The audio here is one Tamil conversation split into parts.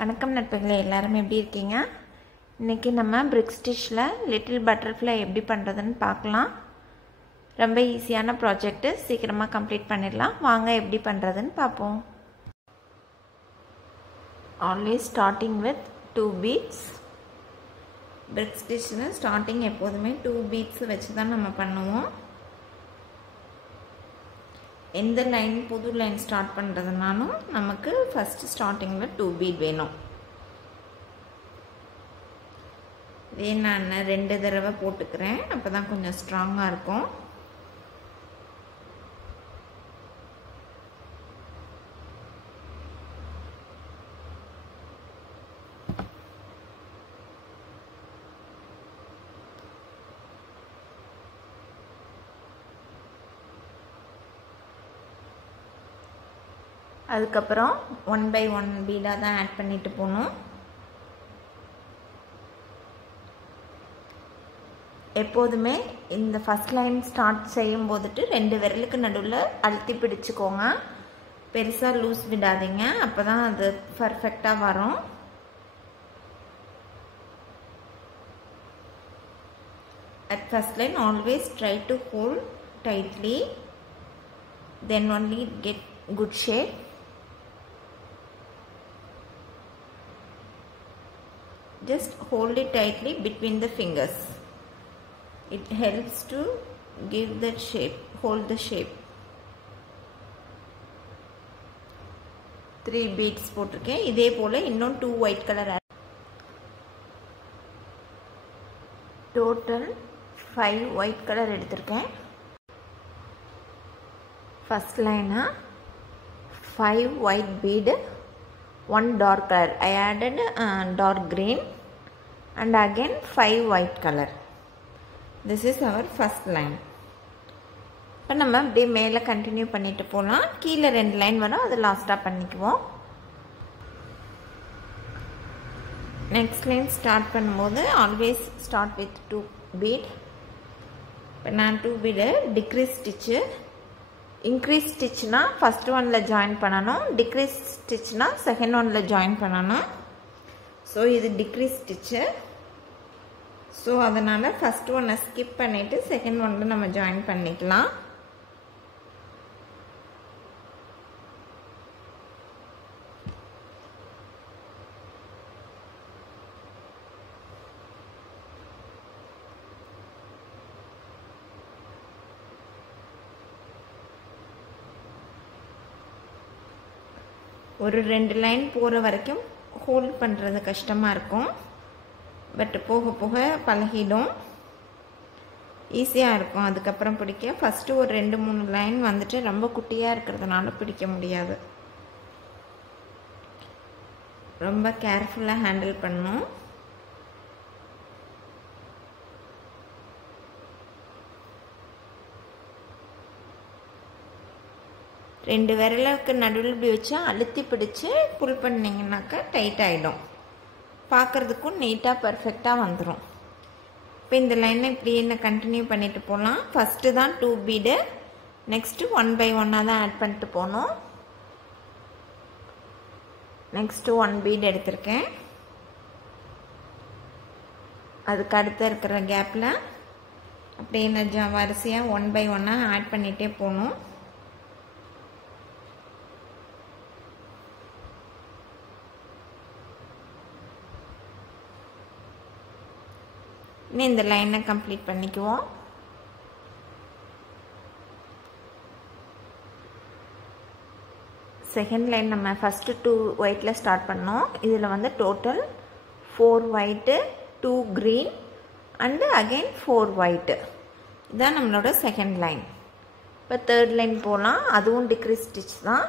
வணக்கம் நட்புகளே, எல்லாரும் எப்படி இருக்கீங்க? இன்றைக்கி நம்ம பிரிக் ஸ்டிச்சில் லிட்டில் பட்டர்ஃப்ளை எப்படி பண்ணுறதுன்னு பார்க்கலாம். ரொம்ப ஈஸியான ப்ராஜெக்ட்டு, சீக்கிரமாக கம்ப்ளீட் பண்ணிடலாம். வாங்க எப்படி பண்ணுறதுன்னு பார்ப்போம். Always starting with 2 beads. Brick ஸ்டிச்சில் ஸ்டார்டிங் எப்போதுமே 2 beads வச்சு தான் நம்ம பண்ணுவோம். எந்த லைன் புது லைன் ஸ்டார்ட் பண்ணுறதுனாலும் நமக்கு ஃபஸ்ட்டு ஸ்டார்டிங்கில் 2 bead வேணும். இதே நான் 2 தடவை போட்டுக்கிறேன், அப்போ தான் கொஞ்சம் ஸ்ட்ராங்காக இருக்கும். அதுக்கப்புறம் 1 by 1 பீடாக தான் ஆட் பண்ணிட்டு போகணும். எப்போதுமே இந்த ஃபஸ்ட் லைன் ஸ்டார்ட் செய்யும் போதுட்டு 2 விரலுக்கு நடுவில் அழுத்தி பிடிச்சிக்கோங்க. பெருசாக லூஸ் விடாதீங்க, அப்போ தான் அது பர்ஃபெக்டாக வரும். At first line always try to hold tightly, then only get good shape. Just hold it tightly between the fingers. It helps to give that shape, hold the shape. 3 beads போட்டிருக்கேன். இதே போல் இன்னும் 2 white color. Total 5 white color எடுத்திருக்கேன். First line 5 white bead, 1 dark color. I added dark green and again 5 white color. This is our first line. இப்போ நம்ம அப்படியே மேலே கண்டினியூ பண்ணிட்டு போகலாம். கீழே 2 லைன் வரும், அது லாஸ்ட்டாக பண்ணிக்குவோம். நெக்ஸ்ட் லைன் ஸ்டார்ட் பண்ணும்போது ஆல்வேஸ் ஸ்டார்ட் வித் 2 bead. இப்போ நான் 2 bead டிக்ரீஸ் ஸ்டிச்சு. இன்க்ரீஸ் ஸ்டிச்னா ஃபஸ்ட் ஒனில் ஜாயின் பண்ணணும், டிக்ரீஸ் ஸ்டிச்னா செகண்ட் ஒனில் ஜாயின் பண்ணணும். ஸோ இது டிக்ரீஸ் ஸ்டிச்சு. ஸோ அதனால் ஃபஸ்ட் ஒன்னை ஸ்கிப் பண்ணிவிட்டு செகண்ட் ஒனில் நம்ம ஜாயின் பண்ணிக்கலாம். ஒரு 2 லைன் போகிற வரைக்கும் ஹோல்ட் பண்ணுறது கஷ்டமாக இருக்கும், பட் போக போக பழகிடும், ஈஸியாக இருக்கும். அதுக்கப்புறம் பிடிக்க ஃபஸ்ட்டு ஒரு 2-3 லைன் வந்துட்டு ரொம்ப குட்டியாக இருக்கிறதுனால பிடிக்க முடியாது. ரொம்ப கேர்ஃபுல்லாக ஹேண்டில் பண்ணணும். ரெண்டு விரலுக்கு நடுவில் இப்படி வச்சா அழுத்தி பிடிச்சி புல் பண்ணிங்கனாக்கா டைட் ஆகிடும். பார்க்குறதுக்கும் நீட்டாக பர்ஃபெக்டாக வந்துடும். இப்போ இந்த லைனை இப்படியே என்ன கண்டினியூ பண்ணிட்டு போகலாம். ஃபஸ்ட்டு தான் 2 bead, நெக்ஸ்ட்டு 1 by 1 தான் ஆட் பண்ணிட்டு போகணும். நெக்ஸ்ட்டு 1 bead எடுத்திருக்கேன். அதுக்கு அடுத்து இருக்கிற கேப்பில் அப்படியே என்ன வரிசையாக 1 by 1 ஆட் பண்ணிகிட்டே போகணும். இந்த லைனை கம்ப்ளீட் பண்ணிக்குவோம். செகண்ட் லைன் நம்ம ஃபஸ்ட்டு 2 ஒயிட்டில் ஸ்டார்ட் பண்ணோம். இதில் வந்து total 4 white, 2 green and again 4 white. இதுதான் நம்மளோட செகண்ட் லைன். இப்போ தேர்ட் லைன் போகலாம். அதுவும் டிக்ரீஸ் ஸ்டிச் தான்.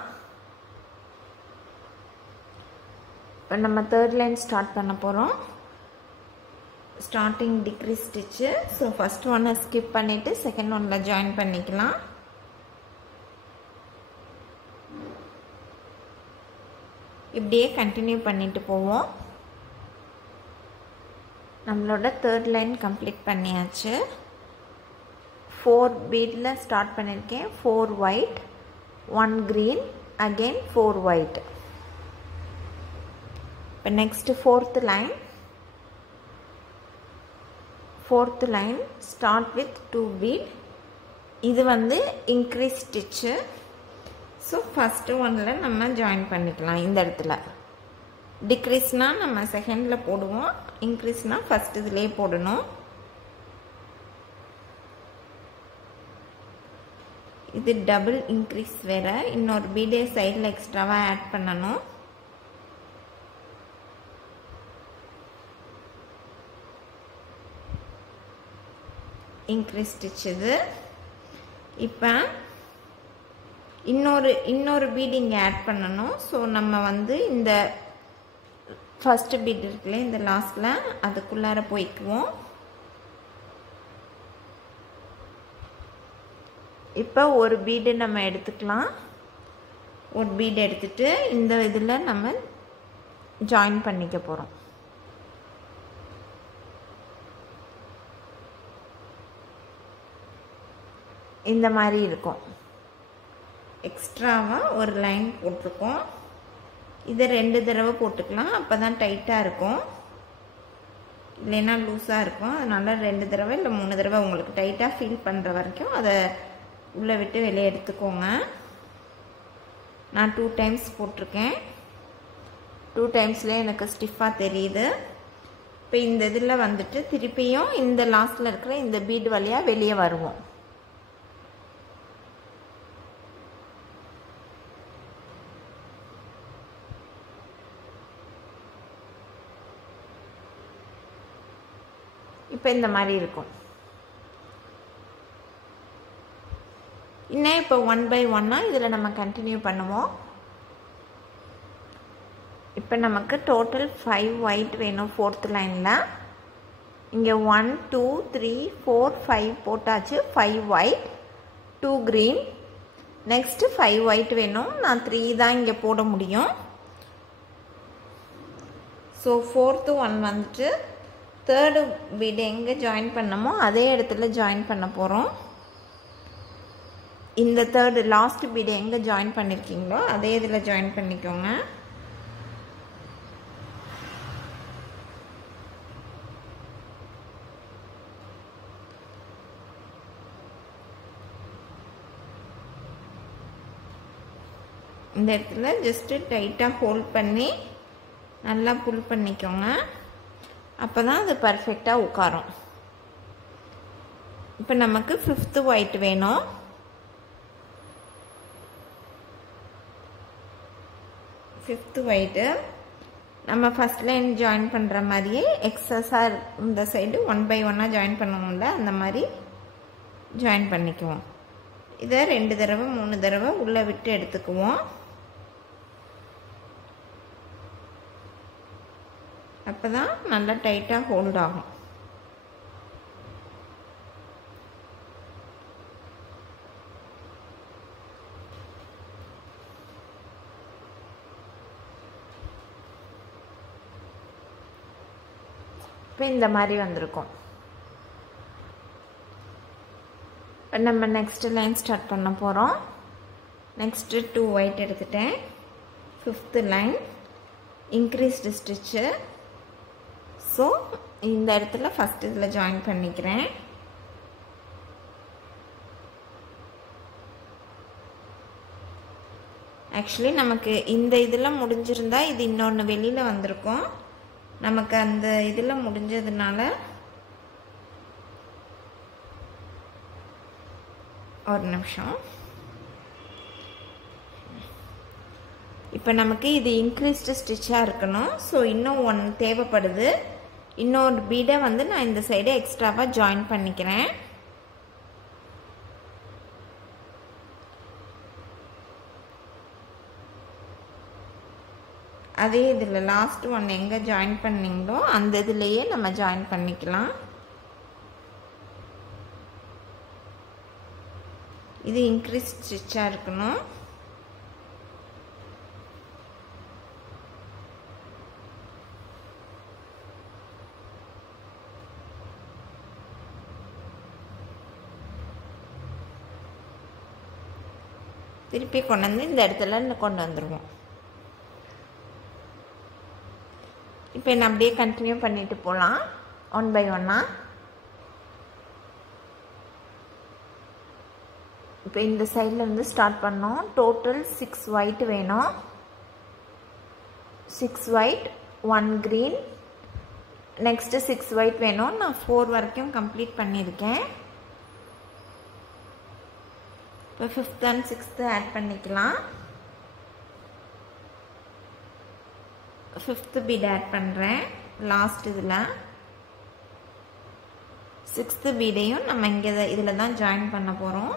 இப்போ நம்ம தேர்ட் லைன் ஸ்டார்ட் பண்ண போகிறோம். Starting decrease stitch. So first ஒன்னை ஸ்கிப் பண்ணிவிட்டு செகண்ட் ஒன்னில் ஜாயின் பண்ணிக்கலாம். இப்படியே கண்டினியூ பண்ணிட்டு போவோம். நம்மளோட தேர்ட் லைன் கம்ப்ளீட் பண்ணியாச்சு. 4 beadல ஸ்டார்ட் பண்ணியிருக்கேன். 4 white, 1 green, again 4 white. இப்போ next fourth line start with 2 bead. இது வந்து இன்க்ரீஸ் ஸ்டிச்சு. ஸோ ஃபஸ்ட்டு ஒன்னில் நம்ம ஜாயின் பண்ணிக்கலாம். இந்த இடத்துல டிக்ரீஸ்னால் நம்ம செகண்டில் போடுவோம், இன்க்ரீஸ்னால் ஃபஸ்ட் இதுலேயே போடணும். இது டபுள் இன்க்ரீஸ் வேறு, இன்னொரு பீடே சைடில் எக்ஸ்ட்ராவாக ஆட் பண்ணணும். இன்க்ரீஸ் ஸ்டிச் இது. இப்போ இன்னொரு பீட் இங்கே ஆட் பண்ணணும். ஸோ நம்ம வந்து இந்த ஃபஸ்ட்டு பீட் இருக்குல்ல, இந்த லாஸ்ட்டில் அதுக்குள்ளார போய்க்குவோம். இப்போ ஒரு பீடு நம்ம எடுத்துக்கலாம். ஒரு பீடு எடுத்துட்டு இந்த இதில் நம்ம ஜாயின் பண்ணிக்க போகிறோம். இந்த மாதிரி இருக்கும். எக்ஸ்ட்ராவாக ஒரு லைன் போட்டிருக்கோம். இதை 2 தடவை போட்டுக்கலாம், அப்போ தான் டைட்டாக இருக்கும், இல்லைன்னா லூஸாக இருக்கும். அதனால் 2 தடவை இல்லை 3 தடவை உங்களுக்கு டைட்டாக ஃபீல் பண்ணுற வரைக்கும் அதை உள்ளே விட்டு வெளியே எடுத்துக்கோங்க. நான் 2 டைம்ஸ் போட்டிருக்கேன். 2 டைம்ஸ்லேயே எனக்கு ஸ்டிஃபாக தெரியுது. இப்போ இந்த இதில் வந்துட்டு திருப்பியும் இந்த லாஸ்ட்டில் இருக்கிற இந்த பீட் வழியாக வெளியே வருவோம். இப்போ இந்த மாதிரி இருக்கும். இன்னும் இப்போ 1 by 1 இதில் நம்ம கண்டினியூ பண்ணுவோம். இப்போ நமக்கு டோட்டல் 5 ஒயிட் வேணும். 4th லைனில் இங்கே 1 2 3 4 5 போட்டாச்சு. 5 ஒயிட் 2 க்ரீன். நெக்ஸ்ட்டு 5 ஒயிட் வேணும். நான் 3 தான் இங்கே போட முடியும். ஸோ 4th ஒன் வந்துட்டு தேர்டு பீடு எங்கே ஜாயின் பண்ணமோ அதே இடத்துல ஜாயின் பண்ண போகிறோம். இந்த தேர்டு லாஸ்ட் பீடு எங்கே ஜாயின் பண்ணியிருக்கீங்களோ அதே இதில் ஜாயின் பண்ணிக்கோங்க. இந்த இடத்துல ஜஸ்ட்டு டைட்டாக ஹோல்ட் பண்ணி நல்லா புல் பண்ணிக்கோங்க. அப்போ தான் அது பர்ஃபெக்டாக உட்காரும். இப்போ நமக்கு 5th ஒயிட் வேணும். ஃபிஃப்த்து ஒயிட்டு நம்ம ஃபஸ்ட் லைன் ஜாயின் பண்ணுற மாதிரியே எக்ஸஸாக இந்த சைடு 1 by 1 ஜாயின் பண்ணுவோம்ல, அந்த மாதிரி ஜாயின் பண்ணிக்குவோம். இதை 2 தடவை 3 தடவை உள்ளே விட்டு எடுத்துக்குவோம். அப்போ தான் நல்லா டைட்டாக ஹோல்ட் ஆகும். இப்போ இந்த மாதிரி வந்திருக்கும். இப்போ நம்ம நெக்ஸ்ட் லைன் ஸ்டார்ட் பண்ண போகிறோம். நெக்ஸ்ட்டு 2 ஒயிட் எடுத்துட்டேன். 5th line increased stitch. So இந்த இடத்துல ஃபஸ்ட் இதில் ஜாயின் பண்ணிக்கிறேன். ஆக்சுவலி நமக்கு இந்த இதில் முடிஞ்சிருந்தா இது இன்னொன்று வெளியில் வந்திருக்கும். நமக்கு அந்த இதில் முடிஞ்சதுனால ஒரு நிமிஷம். இப்போ நமக்கு இது இன்க்ரீஸ்டு ஸ்டிச்சாக இருக்கணும். ஸோ இன்னும் 1 தேவைப்படுது. இன்னொரு பீடை வந்து நான் இந்த சைடு எக்ஸ்ட்ராவாக ஜாயின் பண்ணிக்கிறேன். அதே இதில் லாஸ்ட் ஒன் எங்கே ஜாயின் பண்ணிங்களோ அந்த இதுலேயே நம்ம ஜாயின் பண்ணிக்கலாம். இது இன்க்ரீஸ் ஸ்டிச்சாக இருக்கணும். திருப்பி கொண்டு வந்து இந்த இடத்துல கொண்டு வந்துடுவோம். இப்போ என்ன அப்படியே கண்டினியூ பண்ணிட்டு போகலாம் ஒன் பை ஒன்னாக. இப்போ இந்த சைட்லேருந்து ஸ்டார்ட் பண்ணோம். டோட்டல் 6 ஒயிட் வேணும். 6 ஒயிட் 1 க்ரீன். நெக்ஸ்ட்டு 6 ஒயிட் வேணும். நான் 4 வரைக்கும் கம்ப்ளீட் பண்ணியிருக்கேன். இப்போ 5th and 6th ஆட் பண்ணிக்கலாம். 5th பீட் ஆட் பண்ணுறேன் லாஸ்ட் இதில். 6th பீடையும் நம்ம இங்கே இதில் தான் ஜாயின் பண்ண போகிறோம்.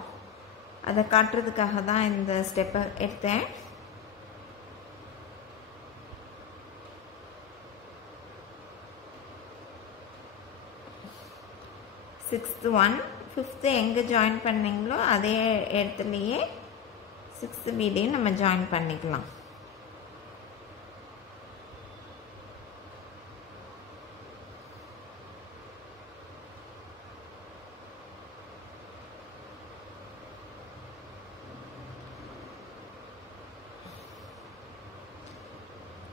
அதை காட்டுறதுக்காக தான் இந்த ஸ்டெப்பை எடுத்தேன். சிக்ஸ்த்து 1, 5th எங்கே ஜாயின் பண்ணீங்களோ அதே இடத்துலையே 6th பீடையும் நம்ம ஜாயின் பண்ணிக்கலாம்.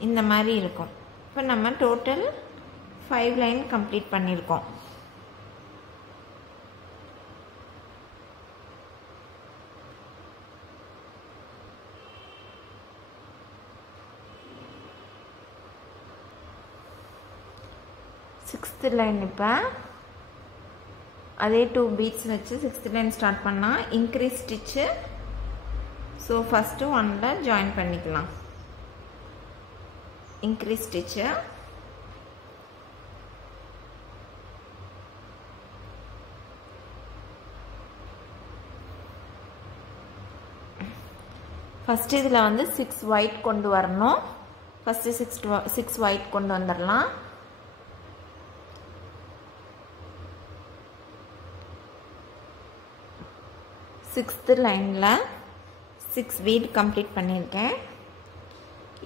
இந்த மாதிரி இருக்கும். இப்போ நம்ம டோட்டல் 5 லைன் கம்ப்ளீட் பண்ணியிருக்கோம். சிக்ஸ்த் லைன் இப்போ அதே 2 பீட்ஸ் வச்சு 6th லைன் ஸ்டார்ட் பண்ணால் இன்க்ரீஸ் ஸ்டிச்சு. ஸோ ஃபஸ்ட்டு 1ல் ஜாயின் பண்ணிக்கலாம். increase stitch. first இதில் வந்து 6 white கொண்டு வரணும். first 6 white கொண்டு வந்துடலாம். சிக்ஸ்த் லைனில் 6 bead கம்ப்ளீட் பண்ணியிருக்கேன்.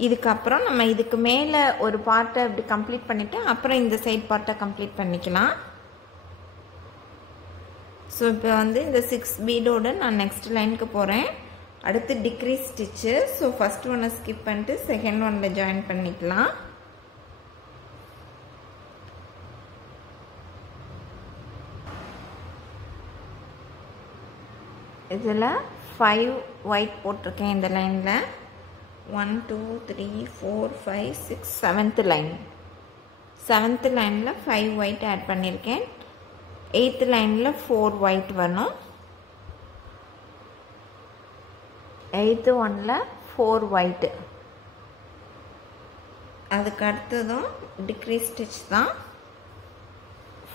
இதுக்கப்புறம் நம்ம இதுக்கு மேலே ஒரு பார்ட்டை இப்படி கம்ப்ளீட் பண்ணிவிட்டு அப்புறம் இந்த சைட் பார்ட்டை கம்ப்ளீட் பண்ணிக்கலாம். ஸோ இப்போ வந்து இந்த 6 பீடோடு நான் நெக்ஸ்ட் லைனுக்கு போகிறேன். அடுத்து டிக்ரீஸ் ஸ்டிச்சு. ஸோ ஃபஸ்ட் ஒன்னை ஸ்கிப் பண்ணிட்டு செகண்ட் ஒன்னில் ஜாயின் பண்ணிக்கலாம். இதில் 5 ஒயிட் போட்டிருக்கேன் இந்த லைனில். 1 2 3 4 5 6 7th லைன். 7th லைனில் 5 ஒயிட் ஆட் பண்ணியிருக்கேன். 8th லைனில் 4 ஒயிட் வரணும். 8th ஒன்னில் 4 ஒயிட்டு. அதுக்கு அடுத்ததும் டிக்ரீஸ் ஸ்டிச் தான்.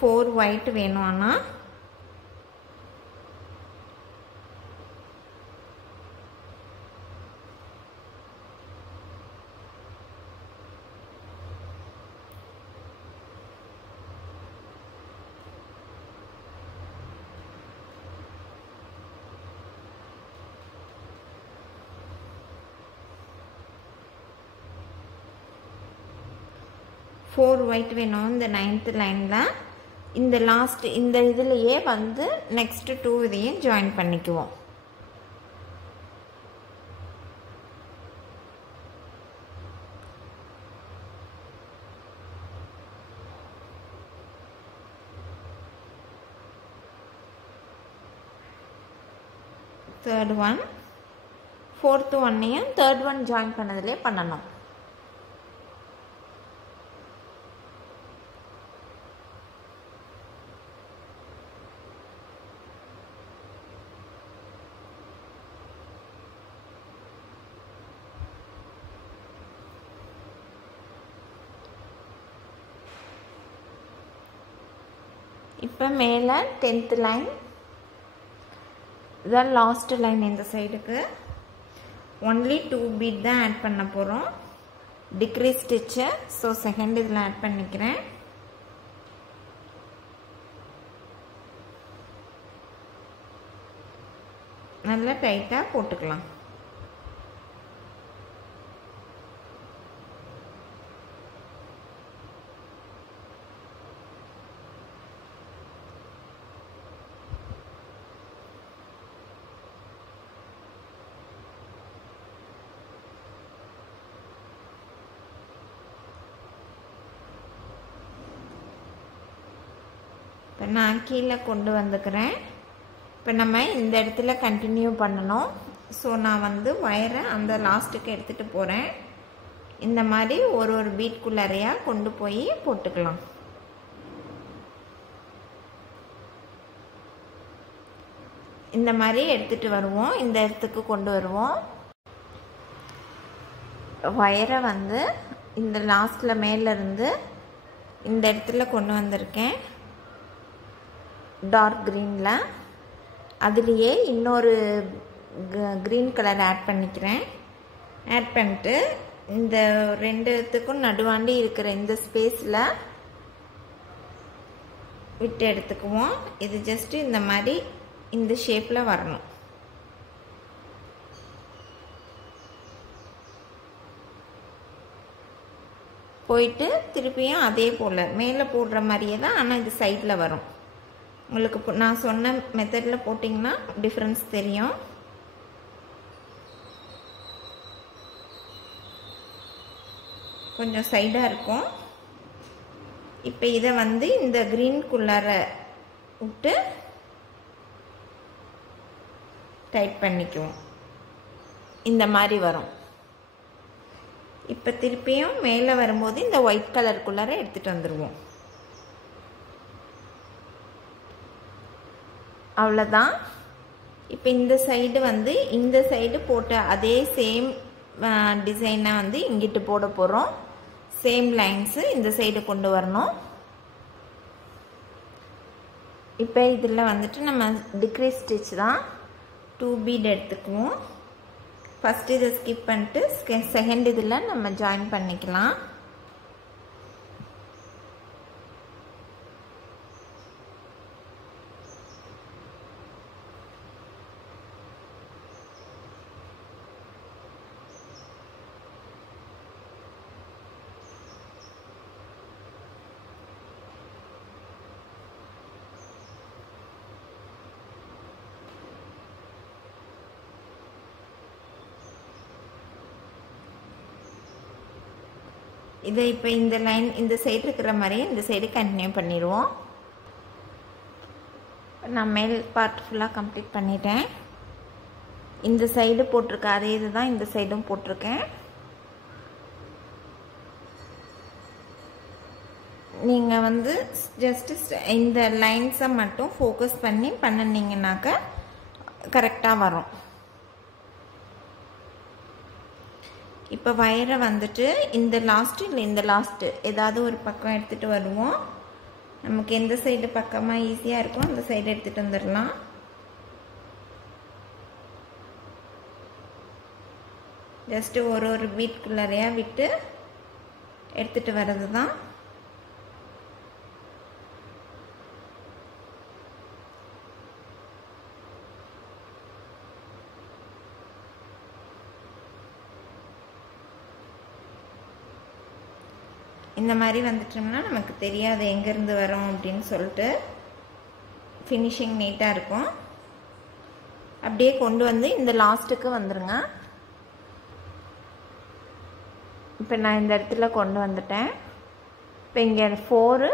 4 ஒயிட் வேணும். ஆனால் ஃபோர் ஒயிட் வேணும் இந்த 9th லைனில். இந்த லாஸ்ட் இந்த இதுலையே வந்து நெக்ஸ்ட் 2 இதையும் ஜாயின் பண்ணிக்குவோம். தேர்ட் ஒன், ஃபோர்த் ஒன்னையும் தேர்ட் ஒன் ஜாயின் பண்ணதுலேயே பண்ணணும். இப்போ மேலே 10th லைன் இதான் லாஸ்ட் லைன். இந்த சைடுக்கு ஒன்லி 2 பீட் தான் ஆட் பண்ண போகிறோம். Decrease stitch. ஸோ செகண்ட் இதில் ஆட் பண்ணிக்கிறேன். நல்லா டைட்டாக போட்டுக்கலாம். இப்போ நான் கீழே கொண்டு வந்துக்கிறேன். இப்போ நம்ம இந்த இடத்துல கண்டினியூ பண்ணணும். ஸோ நான் வந்து வயரை அந்த லாஸ்ட்டுக்கு எடுத்துகிட்டு போகிறேன். இந்த மாதிரி ஒரு பீட்குள்ளறையாக கொண்டு போய் போட்டுக்கலாம். இந்த மாதிரி எடுத்துகிட்டு வருவோம். இந்த இடத்துக்கு கொண்டு வருவோம். வயரை வந்து இந்த லாஸ்ட்டில் மேலேருந்து இந்த இடத்துல கொண்டு வந்திருக்கேன் டார்க் க்ரீனில். அதுலேயே இன்னொரு க்ரீன் கலர் ஆட் பண்ணிக்கிறேன். ஆட் பண்ணிட்டு இந்த ரெண்டுத்துக்கும் நடுவாண்டி இருக்கிற இந்த ஸ்பேஸில் விட்டு எடுத்துக்குவோம். இது ஜஸ்ட்டு இந்த மாதிரி இந்த ஷேப்பில் வரணும். போயிட்டு திருப்பியும் அதே போல் மேலே போடுற மாதிரியே தான், ஆனால் இது சைடில் வரும். உங்களுக்கு நான் சொன்ன மெத்தடில் போட்டிங்கன்னா டிஃப்ரென்ஸ் தெரியும். கொஞ்சம் சைடாக இருக்கும். இப்போ இதை வந்து இந்த க்ரீன்குள்ளார விட்டு டைட் பண்ணிக்குவோம். இந்த மாதிரி வரும். இப்போ திருப்பியும் மேலே வரும்போது இந்த ஒயிட் கலருக்குள்ளார எடுத்துகிட்டு வந்துடுவோம். அவ்வளோதான். இப்போ இந்த சைடு வந்து இந்த சைடு போட்ட அதே சேம் டிசைனை வந்து இங்கிட்டு போட போகிறோம். சேம் லைன்ஸு இந்த சைடு கொண்டு வரணும். இப்போ இதில் வந்துட்டு நம்ம டிக்ரீஸ் ஸ்டிச் தான் 2 பீட் எடுத்துக்குவோம். ஃபஸ்ட்டு இதை ஸ்கிப் பண்ணிட்டு செகண்ட் இதில் நம்ம ஜாயின் பண்ணிக்கலாம். இதை இப்போ இந்த லைன் இந்த சைடு இருக்கிற மாதிரியே இந்த சைடு கண்டினியூ பண்ணிடுவோம். நான் மேல் பார்ட் ஃபுல்லாக கம்ப்ளீட் பண்ணிட்டேன். இந்த சைடு போட்டிருக்க அதே இது தான் இந்த சைடும் போட்டிருக்கேன். நீங்கள் வந்து ஜஸ்ட்டு இந்த லைன்ஸை மட்டும் ஃபோக்கஸ் பண்ணி பண்ணினீங்கன்னாக்க கரெக்டாக வரும். இப்போ வயரை வந்துட்டு இந்த லாஸ்ட்டு இல்லை இந்த லாஸ்ட்டு ஏதாவது ஒரு பக்கம் எடுத்துகிட்டு வருவோம். நமக்கு எந்த சைடு பக்கமாக ஈஸியாக இருக்கும் அந்த சைடு எடுத்துகிட்டு வந்துடலாம். ஜஸ்ட்டு ஒரு பீட்குள்ளறையாக விட்டு எடுத்துகிட்டு வர்றது தான். இந்த மாதிரி வந்துட்டோம்னா நமக்கு தெரியாது எங்கேருந்து வரோம் அப்படின்னு சொல்லிட்டு ஃபினிஷிங் நீட்டாக இருக்கும். அப்படியே கொண்டு வந்து இந்த லாஸ்ட்டுக்கு வந்துடுங்க. இப்போ நான் இந்த இடத்துல கொண்டு வந்துட்டேன். இப்போ இங்கே 4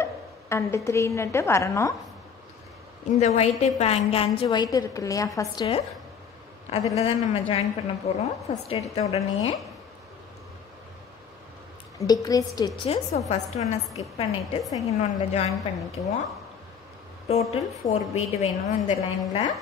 and 3 வரணும். இந்த ஒயிட்டு இப்போ இங்கே 5 ஒயிட் இருக்கு இல்லையா, ஃபஸ்ட்டு அதில் தான் நம்ம ஜாயின் பண்ண போகிறோம். ஃபஸ்ட்டு எடுத்த உடனே டிக்ரீஸ் ஸ்டிச்சு. ஸோ ஃபஸ்ட் ஒன்னை ஸ்கிப் பண்ணிவிட்டு செகண்ட் ஒன்னில் ஜாயின் பண்ணிக்குவோம். டோட்டல் 4 பீடு வேணும் இந்த லைனில்.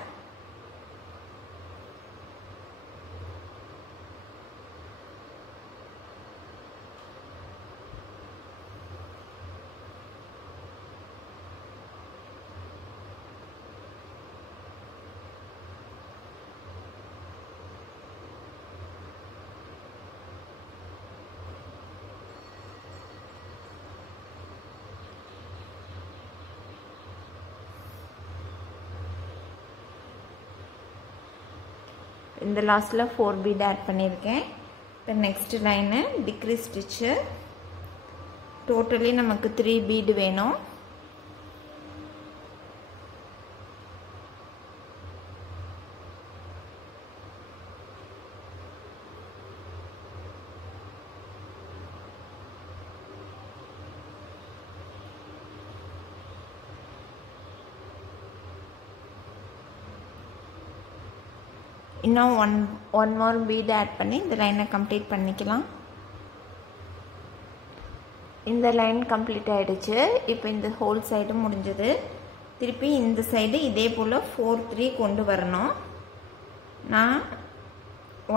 இந்த லாஸ்ட்டில் 4 பீட் ஆட் பண்ணியிருக்கேன். இப்போ next line decrease stitch. Totally நமக்கு 3 பீடு வேணும். இன்னும் ஒன் மோர் பீட் ஆட் பண்ணி இந்த லைனை கம்ப்ளீட் பண்ணிக்கலாம். இந்த லைன் கம்ப்ளீட் ஆகிடுச்சு. இப்போ இந்த ஹோல் சைடு முடிஞ்சது. திருப்பி இந்த சைடு இதே போல் 4-3 கொண்டு வரணும். நான்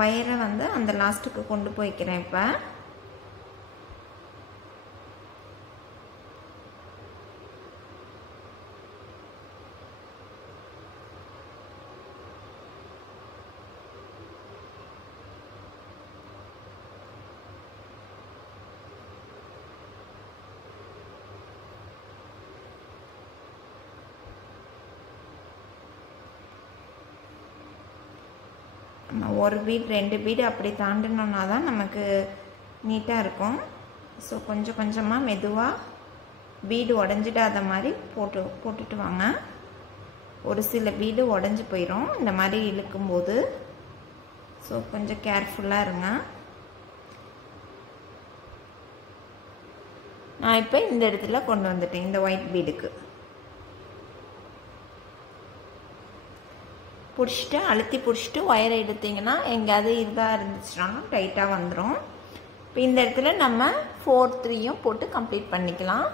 ஒயரை வந்து அந்த லாஸ்ட்டுக்கு கொண்டு போய்க்கிறேன். இப்போ ஒரு பீட் 2 பீடு அப்படி தாண்டினோன்னா தான் நமக்கு நீட்டாக இருக்கும். ஸோ கொஞ்சம் கொஞ்சமாக மெதுவாக பீடு உடஞ்சிடாத மாதிரி போட்டுட்டு வாங்க. ஒரு சில பீடு உடஞ்சி போயிடும் இந்த மாதிரி இழுக்கும்போது. ஸோ கொஞ்சம் கேர்ஃபுல்லாக இருங்க. நான் இப்போ இந்த இடத்துல கொண்டு வந்துட்டேன் இந்த ஒயிட் பீடுக்கு. பிடிச்சிட்டு அழுத்தி பிடிச்சிட்டு ஒயரை எடுத்திங்கன்னா எங்கேயாவது இதாக இருந்துச்சுனாலும் டைட்டாக வந்துடும். இப்போ இந்த இடத்துல நம்ம 4-3 போட்டு கம்ப்ளீட் பண்ணிக்கலாம்.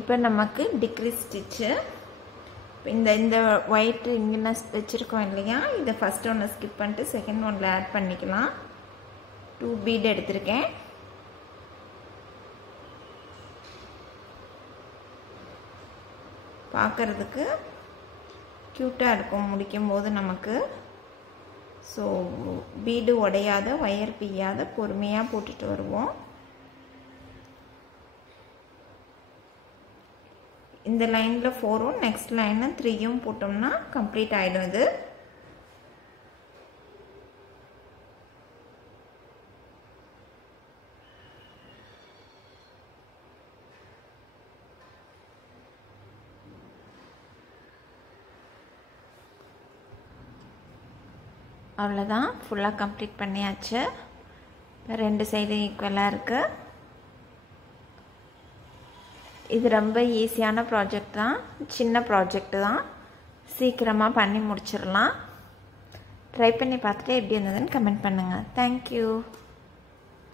இப்போ நமக்கு டிக்ரீஸ் ஸ்டிச்சு. இப்போ இந்த ஒயிட் இங்கே வச்சுருக்கோம் இல்லையா, இதை ஃபஸ்ட் ஒன்று ஸ்கிப் பண்ணிட்டு செகண்ட் ஒன்றில் ஆட் பண்ணிக்கலாம். 2 பீட் எடுத்திருக்கேன். பார்க்குறதுக்கு க்யூட்டாக இருக்கும் முடிக்கும் போது நமக்கு. ஸோ பீடு உடையாத ஒயர் பிய்யாத பொறுமையாக போட்டுட்டு வருவோம். இந்த லைனில் 4ம் நெக்ஸ்ட் லைனில் 3யும் போட்டோம்னா கம்ப்ளீட் ஆகிடும். இது அவ்வளோதான், ஃபுல்லாக கம்ப்ளீட் பண்ணியாச்சு. 2 சைடு ஈக்குவலாக இருக்குது. இது ரொம்ப ஈஸியான ப்ராஜெக்ட் தான், சின்ன ப்ராஜெக்ட் தான், சீக்கிரமாக பண்ணி முடிச்சிடலாம். ட்ரை பண்ணி பார்த்துட்டு எப்படி இருந்ததுன்னு கமெண்ட் பண்ணுங்கள். தேங்க்யூ.